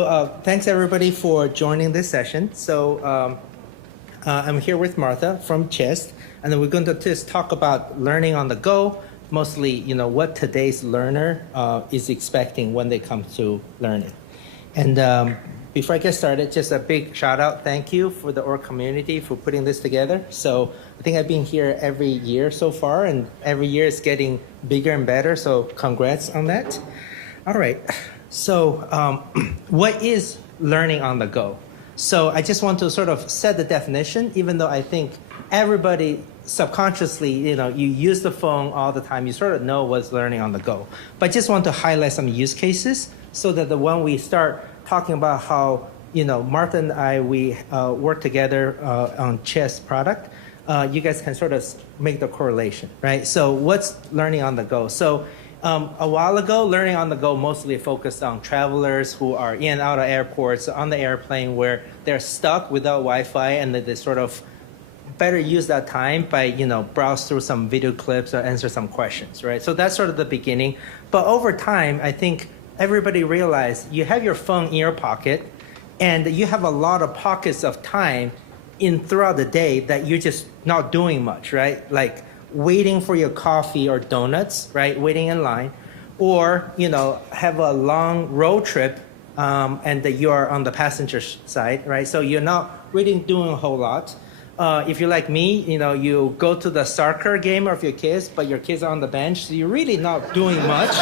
Thanks everybody for joining this session. I'm here with Martha from Chest, and then we're going to just talk about learning on the go, mostly, what today's learner is expecting when they come to learning. And before I get started, just a big shout out, thank you for the org community for putting this together. So I think I've been here every year so far, and every year it's getting bigger and better, so congrats on that. All right. So what is learning on the go? So I just want to sort of set the definition, even though I think everybody subconsciously, you use the phone all the time, you sort of know what's learning on the go. But I just want to highlight some use cases so that when we start talking about how, Martha and I, we work together on Chess product, you guys can sort of make the correlation, right? So what's learning on the go? So a while ago, learning on the go mostly focused on travelers who are in and out of airports, on the airplane, where they're stuck without Wi-Fi, and they sort of better use that time by, browse through some video clips or answer some questions, right? So that's sort of the beginning. But over time, I think everybody realized you have your phone in your pocket, and you have a lot of pockets of time throughout the day that you're just not doing much, right? Like waiting for your coffee or donuts, right? Waiting in line, or have a long road trip, and that you are on the passenger side, right? So you're not really doing a whole lot. If you're like me, you go to the soccer game of your kids, but your kids are on the bench, so you're really not doing much.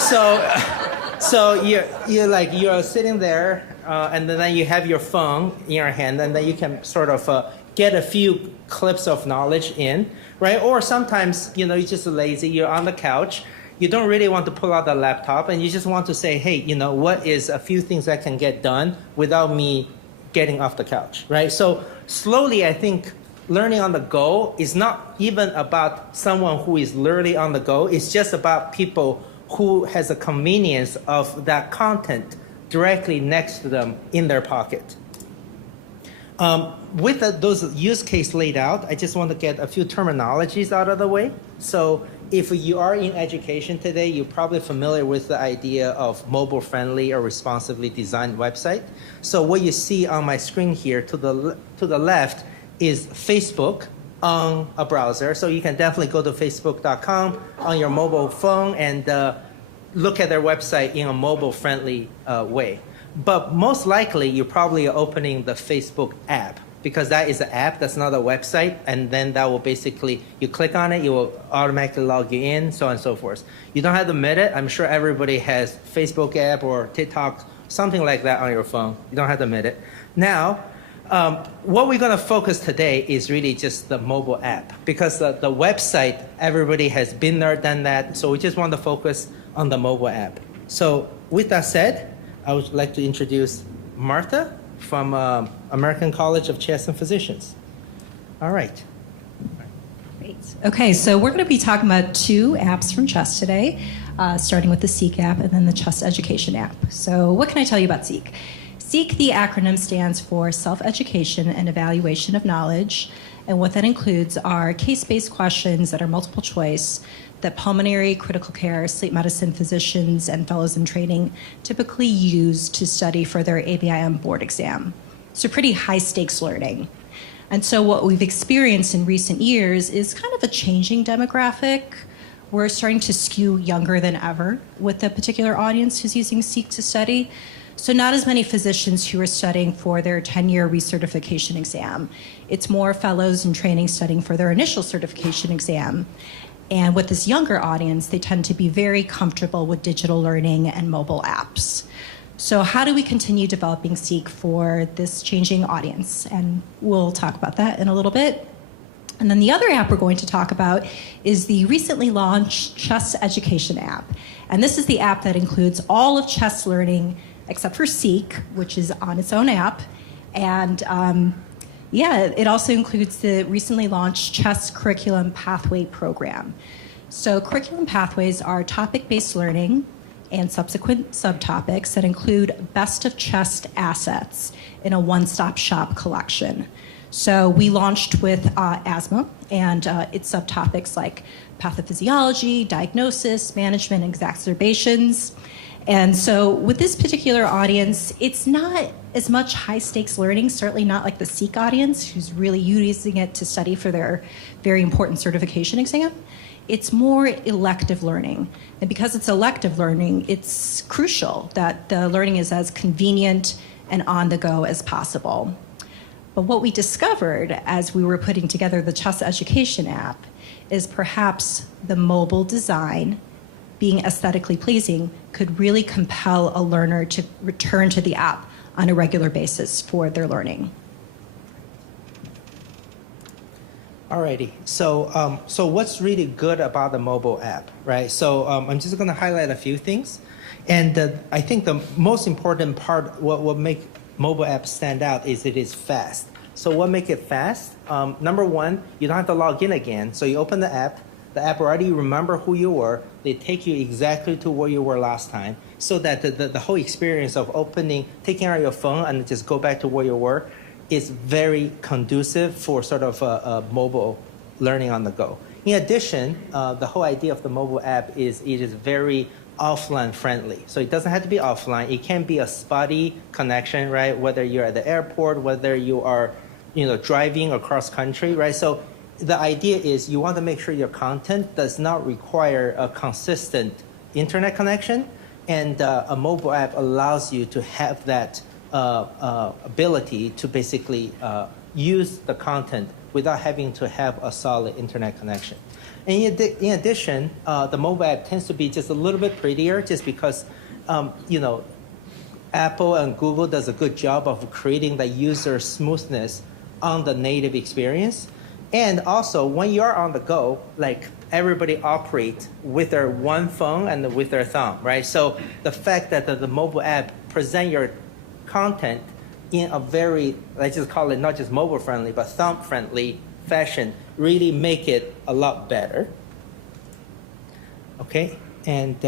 So you're sitting there, and then you have your phone in your hand, and then you can sort of get a few clips of knowledge in, right? Or sometimes, you're just lazy, you're on the couch, you don't really want to pull out the laptop, and you just want to say, hey, what is a few things I can get done without me getting off the couch, right? So slowly, I think learning on the go is not even about someone who is literally on the go, it's just about people who has a convenience of that content directly next to them in their pocket. With those use case laid out, I just want to get a few terminologies out of the way. So if you are in education today, you're probably familiar with the idea of mobile-friendly or responsively designed website. So what you see on my screen here to the left is Facebook on a browser. So you can definitely go to facebook.com on your mobile phone and look at their website in a mobile-friendly way. But most likely, you're probably opening the Facebook app, because that is an app, that's not a website, and then that will basically, you click on it, it will automatically log you in, so on and so forth. You don't have to admit it. I'm sure everybody has Facebook app or TikTok, something like that on your phone. You don't have to admit it. Now, what we're going to focus today is really just the mobile app, because the website, everybody has been there, done that, so we just want to focus on the mobile app. So with that said, I would like to introduce Martha from American College of Chest and Physicians. All right. Great. Okay, so we're going to be talking about two apps from Chest today, starting with the Seek app and then the Chest Education app. So what can I tell you about Seek? Seek, the acronym, stands for Self-Education and Evaluation of Knowledge. And what that includes are case-based questions that are multiple choice that pulmonary, critical care, sleep medicine physicians and fellows in training typically use to study for their ABIM board exam. So pretty high stakes learning. And so what we've experienced in recent years is kind of a changing demographic. We're starting to skew younger than ever with the particular audience who's using Seek to study. So not as many physicians who are studying for their 10-year recertification exam. It's more fellows in training studying for their initial certification exam. And with this younger audience, they tend to be very comfortable with digital learning and mobile apps. So how do we continue developing Seek for this changing audience? And we'll talk about that in a little bit. And then the other app we're going to talk about is the recently launched Chest Education app. And this is the app that includes all of Chest learning except for Seek, which is on its own app. And it also includes the recently launched Chest Curriculum Pathway program. So curriculum pathways are topic-based learning and subsequent subtopics that include best of Chest assets in a one-stop shop collection. So we launched with asthma and its subtopics like pathophysiology, diagnosis, management, exacerbations. And so with this particular audience, it's not as much high-stakes learning, certainly not like the SEEK audience, who's really using it to study for their very important certification exam. It's more elective learning. And because it's elective learning, it's crucial that the learning is as convenient and on the go as possible. But what we discovered as we were putting together the Chess Education app is perhaps the mobile design, being aesthetically pleasing, could really compel a learner to return to the app on a regular basis for their learning. Alrighty, so what's really good about the mobile app, right? So I'm just going to highlight a few things, and I think the most important part, what make mobile apps stand out, is it is fast. So what make it fast? Number one, you don't have to log in again. So you open the app already remember who you were. They take you exactly to where you were last time, so that the whole experience of taking out your phone and just go back to where you were is very conducive for sort of a mobile learning on the go. In addition, the whole idea of the mobile app is it is very offline friendly. So it doesn't have to be offline. It can be a spotty connection, right? Whether you're at the airport, whether you are driving across country, right? So the idea is you want to make sure your content does not require a consistent internet connection, and a mobile app allows you to have that ability to basically use the content without having to have a solid internet connection. And in addition, the mobile app tends to be just a little bit prettier, just because Apple and Google does a good job of creating the user smoothness on the native experience. And also, when you're on the go, like everybody operates with their one phone and with their thumb, right? So the fact that the mobile app present your content in a very, let's just call it not just mobile friendly, but thumb friendly fashion, really make it a lot better. Okay, and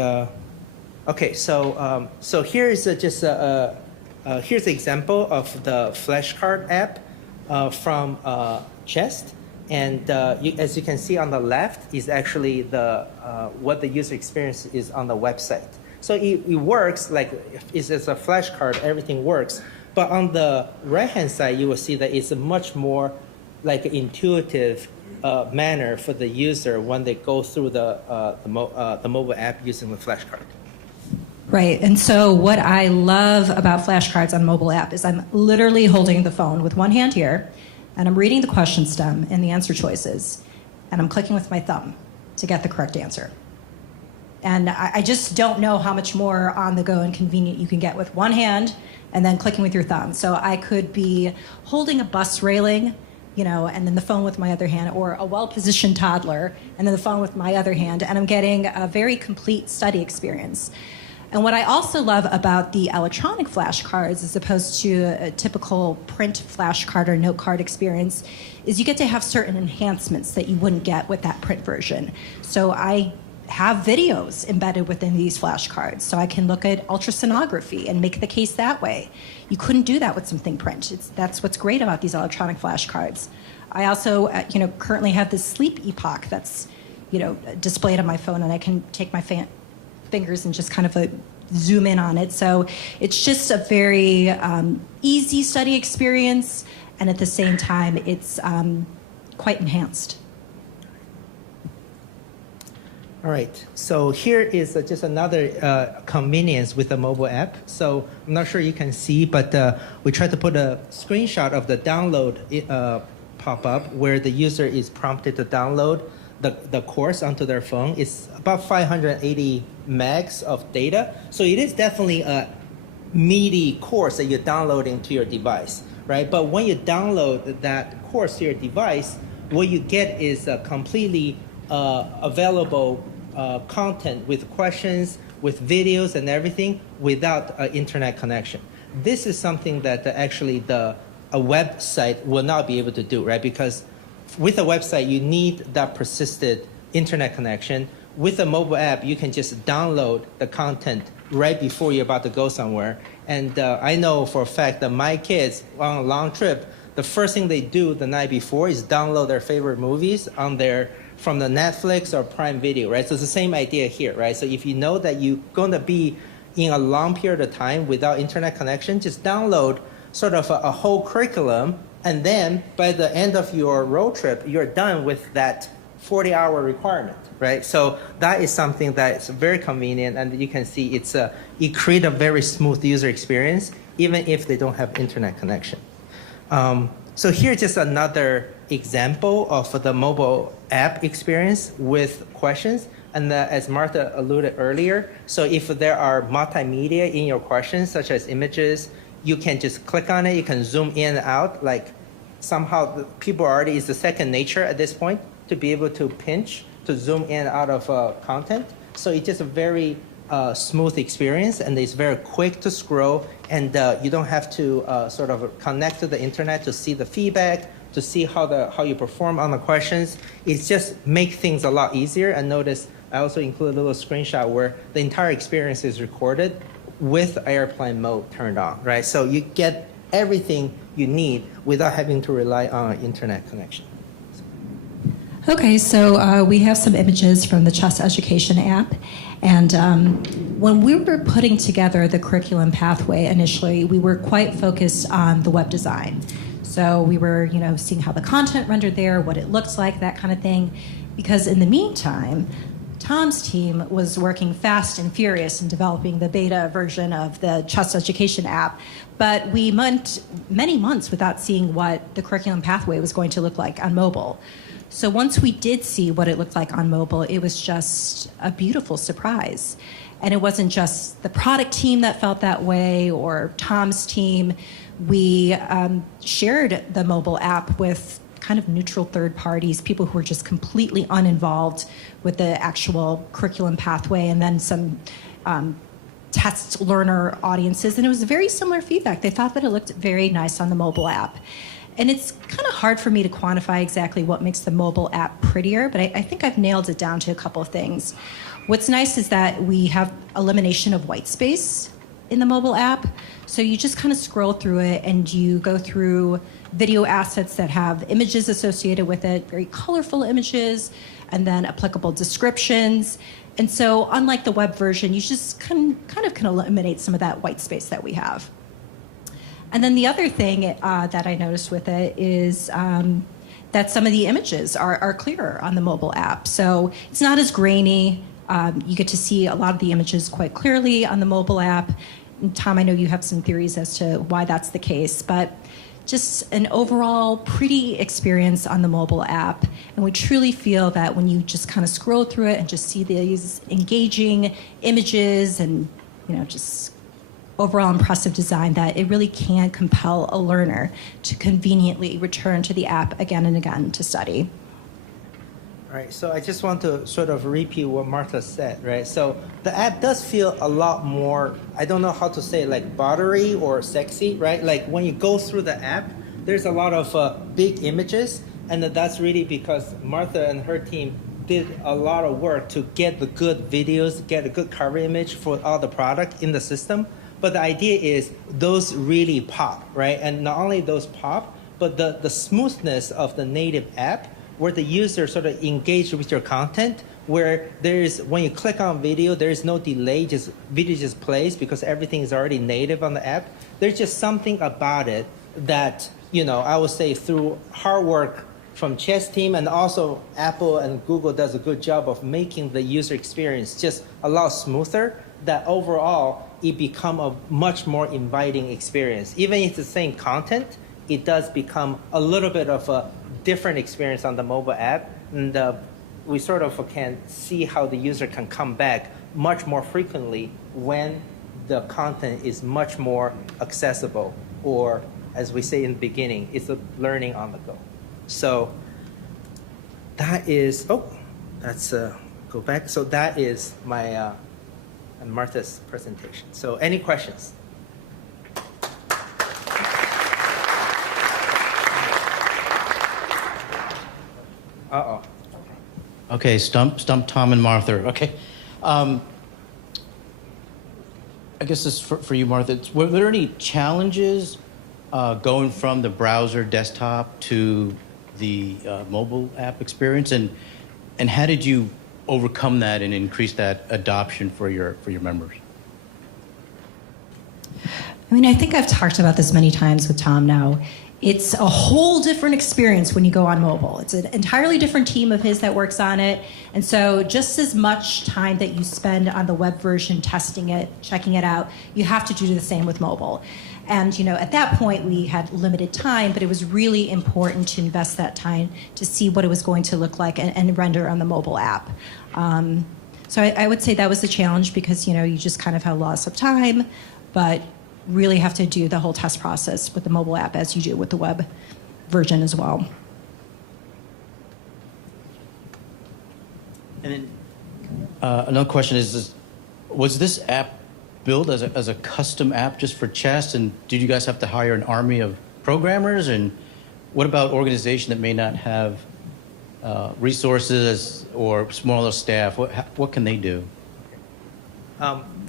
okay, so here is here's an example of the flashcard app from Chest. And as you can see on the left is actually what the user experience is on the website. So it works like it's a flashcard, everything works. But on the right-hand side, you will see that it's a much more like intuitive manner for the user when they go through the mobile app using the flashcard. Right, and so what I love about flashcards on mobile app is I'm literally holding the phone with one hand here, and I'm reading the question stem and the answer choices, and I'm clicking with my thumb to get the correct answer. And I just don't know how much more on the go and convenient you can get with one hand and then clicking with your thumb. So I could be holding a bus railing, and then the phone with my other hand, or a well-positioned toddler, and then the phone with my other hand, and I'm getting a very complete study experience. And what I also love about the electronic flashcards, as opposed to a typical print flashcard or note card experience, is you get to have certain enhancements that you wouldn't get with that print version. So I have videos embedded within these flashcards, so I can look at ultrasonography and make the case that way. You couldn't do that with something print. That's what's great about these electronic flashcards. I also, currently have this sleep epoch that's, displayed on my phone, and I can take my fingers and just kind of zoom in on it. So it's just a very easy study experience, and at the same time, it's quite enhanced. All right, so here is just another convenience with the mobile app. So I'm not sure you can see, but we tried to put a screenshot of the download pop-up where the user is prompted to download the course onto their phone. It's about 580 megs of data. So it is definitely a meaty course that you're downloading to your device, right? But when you download that course to your device, what you get is a completely available content with questions, with videos and everything without an internet connection. This is something that actually a website will not be able to do, right? Because with a website, you need that persistent internet connection. With a mobile app, you can just download the content right before you're about to go somewhere. And I know for a fact that my kids on a long trip, the first thing they do the night before is download their favorite movies from the Netflix or Prime Video, right? So it's the same idea here, right? So if you know that you're going to be in a long period of time without internet connection, just download sort of a whole curriculum, and then by the end of your road trip, you're done with that 40-hour requirement, right? So that is something that is very convenient, and you can see it creates a very smooth user experience, even if they don't have internet connection. So here's just another example of the mobile app experience with questions. And as Martha alluded earlier, so if there are multimedia in your questions, such as images, you can just click on it, you can zoom in and out, like somehow people already, it's the second nature at this point to be able to pinch, to zoom in and out of content. So it's just a very smooth experience, and it's very quick to scroll, and you don't have to sort of connect to the internet to see the feedback, to see how you perform on the questions. It just makes things a lot easier. And notice I also include a little screenshot where the entire experience is recorded with airplane mode turned on, right? So you get everything you need without having to rely on an internet connection. Okay, so we have some images from the Chess Education app. And when we were putting together the curriculum pathway initially, we were quite focused on the web design. So we were, seeing how the content rendered there, what it looks like, that kind of thing. Because in the meantime, Tom's team was working fast and furious in developing the beta version of the Chess Education app. But we went many months without seeing what the curriculum pathway was going to look like on mobile. So once we did see what it looked like on mobile, it was just a beautiful surprise. And it wasn't just the product team that felt that way or Tom's team. We shared the mobile app with kind of neutral third parties, people who were just completely uninvolved with the actual curriculum pathway, and then some test learner audiences. And it was very similar feedback. They thought that it looked very nice on the mobile app. And it's kind of hard for me to quantify exactly what makes the mobile app prettier, but I think I've nailed it down to a couple of things. What's nice is that we have elimination of white space in the mobile app. So you just kind of scroll through it and you go through video assets that have images associated with it, very colorful images, and then applicable descriptions. And so unlike the web version, you just kind of can eliminate some of that white space that we have. And then the other thing that I noticed with it is that some of the images are clearer on the mobile app. So it's not as grainy. You get to see a lot of the images quite clearly on the mobile app. And Tom, I know you have some theories as to why that's the case, but just an overall pretty experience on the mobile app. And we truly feel that when you just kind of scroll through it and just see these engaging images and, just overall impressive design, that it really can compel a learner to conveniently return to the app again and again to study. All right, so I just want to sort of repeat what Martha said, right? So the app does feel a lot more, I don't know how to say, like buttery or sexy, right? Like when you go through the app, there's a lot of big images, and that's really because Martha and her team did a lot of work to get the good videos, get a good cover image for all the product in the system. But the idea is those really pop, right? And not only those pop, but the smoothness of the native app where the user sort of engage with your content, where when you click on video, there is no delay, video just plays because everything is already native on the app. There's just something about it that, I would say through hard work from Chess team, and also Apple and Google does a good job of making the user experience just a lot smoother, that overall it become a much more inviting experience. Even if it's the same content, it does become a little bit of a different experience on the mobile app. And we sort of can see how the user can come back much more frequently when the content is much more accessible, or as we say in the beginning, it's a learning on the go. So that is, go back. So that is my and Martha's presentation. So any questions? Uh-oh. Okay, stump Tom and Martha. Okay. I guess this is for you, Martha. Were there any challenges going from the browser desktop to the mobile app experience? And how did you overcome that and increase that adoption for your members? I mean, I think I've talked about this many times with Tom now. It's a whole different experience when you go on mobile. It's an entirely different team of his that works on it. And so just as much time that you spend on the web version testing it, checking it out, you have to do the same with mobile. And at that point we had limited time, but it was really important to invest that time to see what it was going to look like and render on the mobile app. So I would say that was the challenge because you just kind of have loss of time, but really have to do the whole test process with the mobile app as you do with the web version as well. And then another question is, was this app built as a custom app just for chess? And did you guys have to hire an army of programmers? And what about organization that may not have resources or smaller staff? What can they do?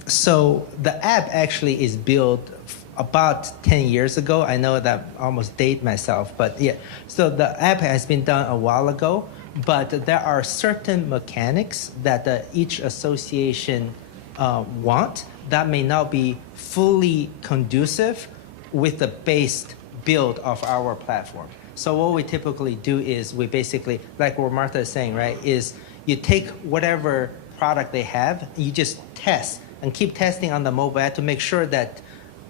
So the app actually is built about 10 years ago. I know that almost date myself, but yeah. So the app has been done a while ago, but there are certain mechanics that each association want that may not be fully conducive with the base build of our platform. So what we typically do is we basically, like what Martha is saying, right, is you take whatever product they have, you just test and keep testing on the mobile app to make sure that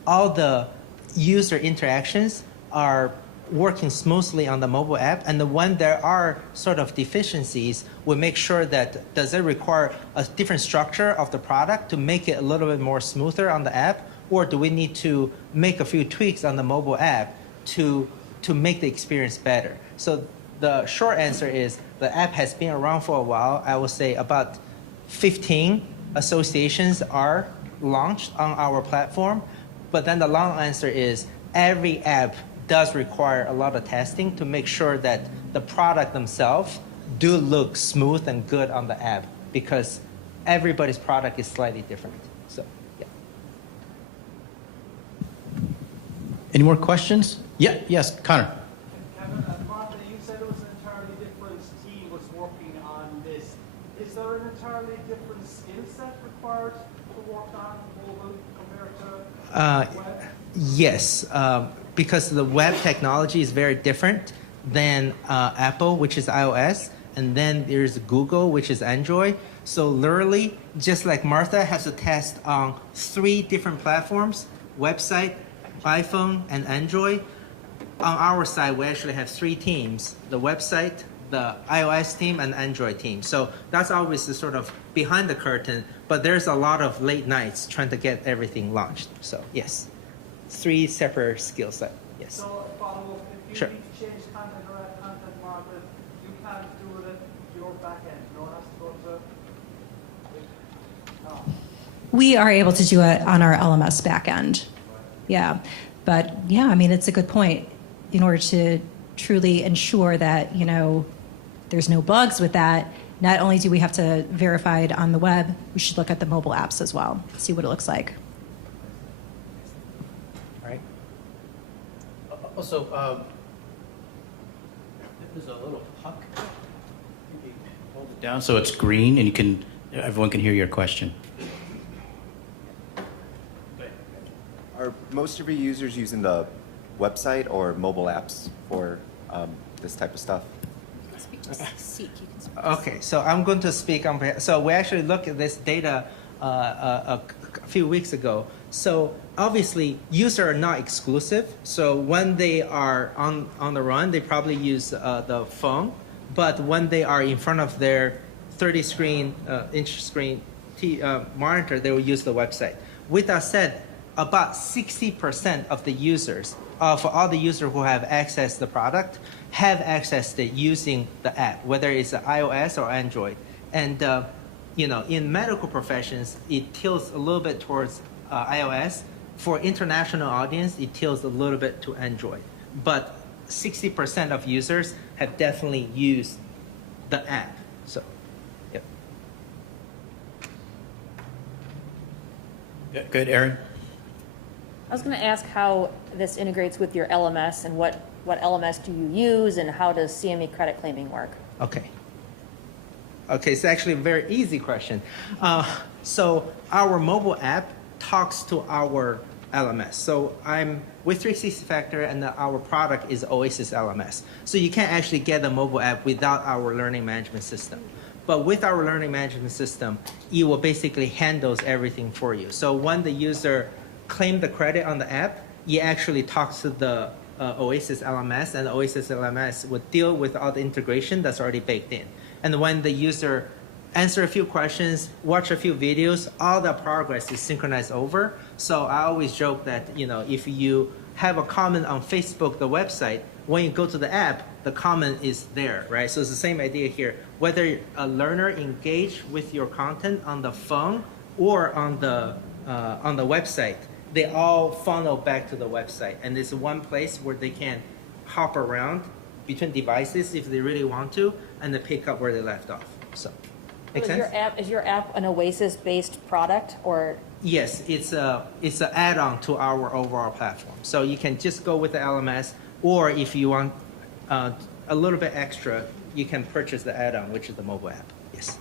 all the user interactions are working smoothly on the mobile app. And when there are sort of deficiencies, we make sure that does it require a different structure of the product to make it a little bit more smoother on the app, or do we need to make a few tweaks on the mobile app to make the experience better? So the short answer is the app has been around for a while. I would say about 15 associations are launched on our platform. But then the long answer is every app does require a lot of testing to make sure that the product themselves do look smooth and good on the app, because everybody's product is slightly different. So, yeah. Any more questions? Yeah, yes, Connor. Kevin, Martha, you said it was an entirely different team was working on this. Is there an entirely different skill set required to work on mobile compared to web? Yes, because the web technology is very different than Apple, which is iOS, and then there's Google, which is Android. So literally, just like Martha has to test on 3 different platforms, website, iPhone, and Android. On our side, we actually have 3 teams: the website, the iOS team, and Android team. So that's always the sort of behind the curtain, but there's a lot of late nights trying to get everything launched. So yes, 3 separate skill set. Yes. So follow up, if you Sure. need to change content or add content, Martha, you can't do it at your back end. No one has to go to. No. We are able to do it on our LMS backend. Yeah. But yeah, I mean, it's a good point. In order to truly ensure that, there's no bugs with that, not only do we have to verify it on the web, we should look at the mobile apps as well, see what it looks like. All right. Also, there's a little puck. Maybe hold it down so it's green and everyone can hear your question. Are most of your users using the website or mobile apps for this type of stuff? Okay, so I'm going to speak on behalf. So we actually looked at this data a few weeks ago. So obviously, users are not exclusive. So when they are on the run, they probably use the phone. But when they are in front of their 30-inch screen monitor, they will use the website. With that said, about 60% of the users, for all the users who have accessed the product, have accessed it using the app, whether it's iOS or Android. And in medical professions, it tilts a little bit towards iOS. For international audience, it tilts a little bit to Android. But 60% of users have definitely used the app. So, yep. Yeah, good, Aaron. I was going to ask how this integrates with your LMS and what LMS do you use and how does CME credit claiming work? Okay, it's actually a very easy question. So our mobile app talks to our LMS. So I'm with 360Factor, and our product is Oasis LMS. So you can't actually get a mobile app without our learning management system. But with our learning management system, it will basically handles everything for you. So when the user claims the credit on the app, you actually talk to the Oasis LMS, and Oasis LMS would deal with all the integration that's already baked in. And when the user answer a few questions, watch a few videos, all the progress is synchronized over. So I always joke that, if you have a comment on Facebook, the website, when you go to the app, the comment is there, right? So it's the same idea here. Whether a learner engage with your content on the phone or on the website, they all funnel back to the website. And it's one place where they can hop around between devices if they really want to, and then pick up where they left off. So. Make sense? Is your app an Oasis-based product, or? Yes, it's an add-on to our overall platform. So you can just go with the LMS, or if you want a little bit extra, you can purchase the add-on, which is the mobile app. Yes.